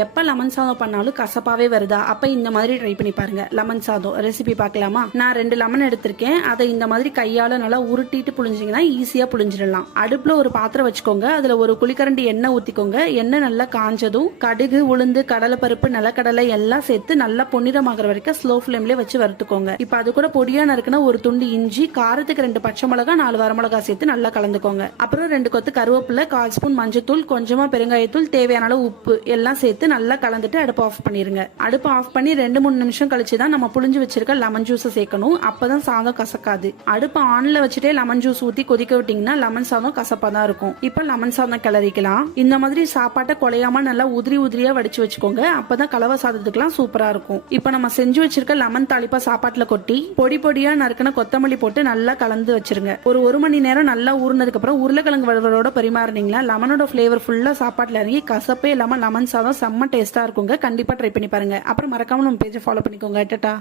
எப்ப லெமன் சாதம் பண்ணாலும் கசப்பாவே வருதா? அப்ப இந்த மாதிரி ட்ரை பண்ணி பாருங்க. லெமன் சாதம் ரெசிபி பார்க்கலாமா? நான் 2 லெமன் எடுத்திருக்கேன். அதை இந்த மாதிரி கையால நல்லா உருட்டிட்டு புழிஞ்சிங்கன்னா ஈஸியா புழிஞ்சிடலாம். அடுப்புல ஒரு பாத்திரம் வச்சுக்கோங்க. அதுல ஒரு குழிக்கரண்டி எண்ணெய் ஊத்திக்கோங்க. எண்ணெய் நல்லா காஞ்சதும் கடுகு, உளுந்து, கடலைப்பருப்பு, நிலக்கடலை எல்லாம் சேர்த்து நல்லா பொன்னிறமாகற வரைக்கும் ஸ்லோ ஃபிளேம்ல வச்சு வறுத்துக்கோங்க. இப்ப அது கூட பொடியா நறுக்குன ஒரு துண்டு இஞ்சி, காரத்துக்கு 2 பச்சை மிளகா, 4 வரமிளகா சேர்த்து நல்லா கலந்துக்கோங்க. அப்புறம் 2 கொத்து கருவேப்பிலை, 1/4 ஸ்பூன் மஞ்சத்தூள், கொஞ்சமா பெருங்காயத்தூள், தேவையான அளவு உப்பு எல்லாம் சேர்த்து நல்லா கலந்துட்டு அடுப்பு ஆஃப் பண்ணிருங்க. அடுப்பு ஆஃப் பண்ணி 2-3 நிமிஷம் கழிச்சு தான் நம்ம புளிஞ்சு வச்சிருக்க லெமன் ஜூஸ் சேர்க்கணும். அப்பதான் சாதம் கசக்காது. அடுப்பு ஆன்ல வச்சுட்டே லெமன் ஜூஸ் ஊத்தி கொதிக்க விட்டீங்கன்னா லெமன் சாதம் கசப்பா தான் இருக்கும். இப்ப லெமன் சாதம் கிளறிக்கலாம். இந்த மாதிரி சாப்பாட்டை குலையாம நல்லா உதிரியா வடிச்சு வச்சுக்கோங்க. அப்பதான் கலவை சாதத்துக்குலாம் சூப்பரா இருக்கும். இப்ப நம்ம செஞ்சு வச்சிருக்க லெமன் தாளிப்பா சாப்பாட்டுல கொட்டி பொடியா நறுக்கின கொத்தமல்லி போட்டு நல்லா கலந்து வச்சிருங்க. ஒரு மணி நேரம் நல்லா ஊறினதுக்கு அப்புறம் உருளைக்கிழங்கு வறுவலோட பரிமாறினீங்களா லெமனோட பிளேவர் ஃபுல்லா சாப்பாட்டுல இறங்கி கசப்பே இல்லாம லெமன் சாதம் செம்ம டேஸ்டா இருக்குங்க. கண்டிப்பா ட்ரை பண்ணி பாருங்க. அப்புறம் மறக்காம நம்ம பேஜை ஃபாலோ பண்ணிக்கோங்க. டாடா.